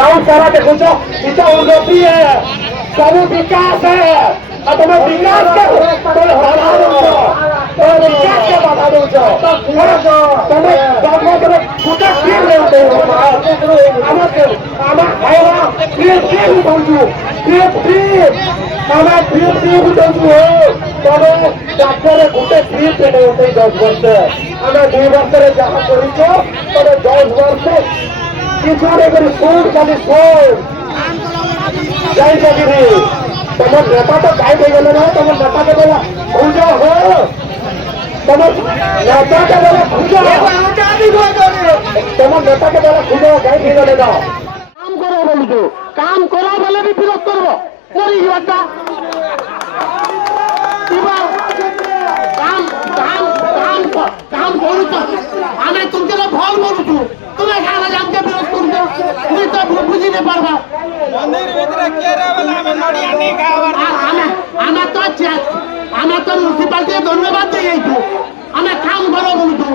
गाँव सारा देखो इतना उन्नति है सब विकास है और तुम्हें विकास के बाधा दो तुम्हें विकास के बाधा दो तुम्हें तुम्हें गोटे क्यों लेते हो আমার ভাইরা প্রিয় প্রিয় বন্ধু প্রিয় প্রিয় আমার প্রিয় প্রিয় বন্ধু তবে ডাক্তারে গোটে প্রিয় পেটে ওঠে 10 বছর আমরা 2 বছরে যাহা করিছ তবে 10 বর্ষ কিছু করে শোধ খালি শোধ যাই চাকরি তোমার নেতা তো গাইড হয়ে গেল না তোমার নেতাকে বলা খুঁজো হো তোমার নেতাকে বলা খুঁজো তোমার নেতাকে বলা খুঁজো গাইড হয়ে গেলে না काम करो बोले भी विरोध करब करी बाटा काम करूच आम तुमके भल करूचु तुम्हें खाना जामके विरोध करूच तुम तो बुझी नहीं पारबा आमे तो म्यूनिसिपालिटी धन्यवाद दे जाइछु आमे काम करो बोलुछु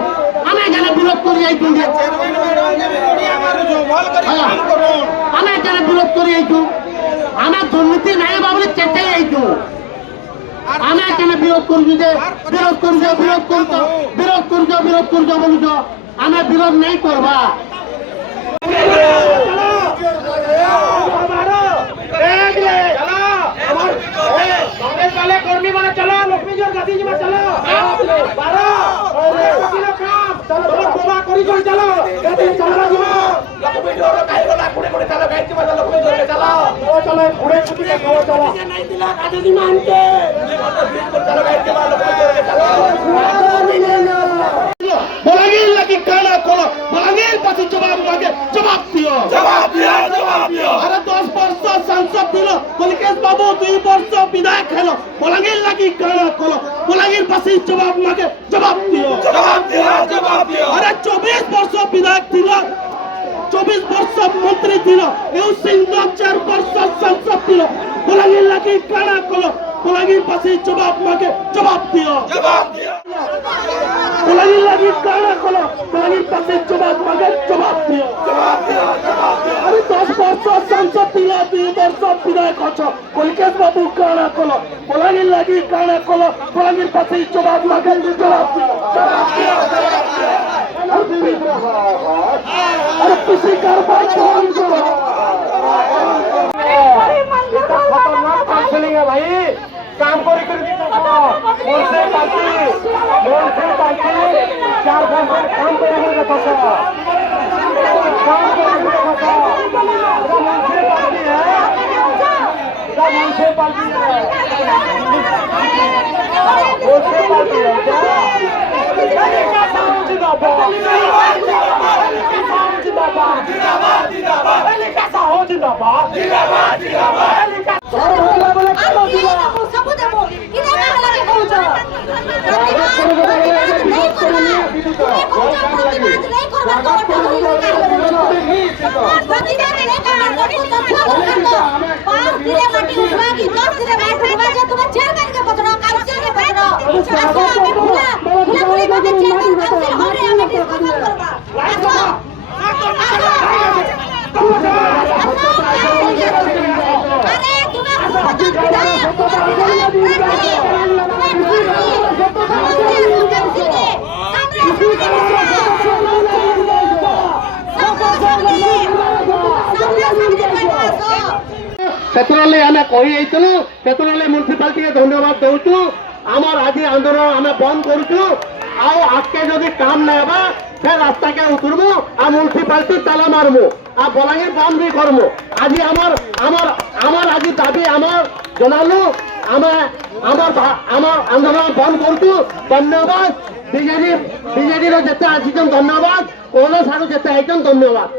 आमे जाने विरोध करी जाइछु आमे जाने विरोध करी जाइछु आमे दुर्नीति नहीं बाबू चेते जाइछु आमे जाने विरोध करूछु जे विरोध करूछु बोलुछु आमे विरोध नहीं करबा कांग्रेस वाले कर्मी माने चलो लक्ष्मी जोर गांधी जी में चलो बारो किलो काम चलो गोवा करी करी चलो गांधी चलो जी लक्ष्मी जोर काई गला कुड़े कुड़े चलो गांधी में लक्ष्मी जोर चलो चलो कुड़े कुड़ी के खाओ चलो नहीं दिला गांधी जी मानते चलो गांधी में लक्ष्मी जोर चलो बोलांगे लगी काला कोला बोलांगे पासी जवाब मांगे जवाब दियो अरे 10 वर्ष सांसद दिलो कलिकेश बाबू 2 वर्ष विधायक हेलो बोलांगे लगी काला कोला बोलांगे पासी जवाब मांगे जवाब दियो अरे 24 वर्ष विधायक दिलो 24 वर्ष मंत्री दिलो यू सिंह 4 वर्ष सांसद दिलो बोलांगे लगी काला कोला बोलांगे पासी जवाब मांगे जवाब दियो बोलांगे लगी काला कोला बोलांगे पासी जवाब मांगे जवाब दियो अरे 10 वर्ष सांसद दिलो 2 वर्ष विधायक अछ कलिकेश बाबू काला कोला बोलांगे लगी काला कोला बोलांगे पासी जवाब मांगे जवाब दियो अरे किसी कार्रवाई बंद करो खतरनाक काउंसलिंग है भाई काम करी मोनसे पार्टी 4 वर्ष काम करी मोनसे पार्टी है सेतुरले आमे कहि आइतलु सेतुरले म्युनिसिपालिटी के धन्यवाद दउछु आमर आज आंदोलन आमे बंद करूछु आउ आके जदि काम नै हेबा फिर रास्ता के उतरमु आ म्युनिसिपालिटी ताला मारमु आ बलांगीर बंद भी करमु आज आमर आज दाबी आमर जनालु आमे आमर आंदोलन बंद करूछु धन्यवाद बीजेडी रो जते आजिजन धन्यवाद कोनो सारू जते आइजन धन्यवाद।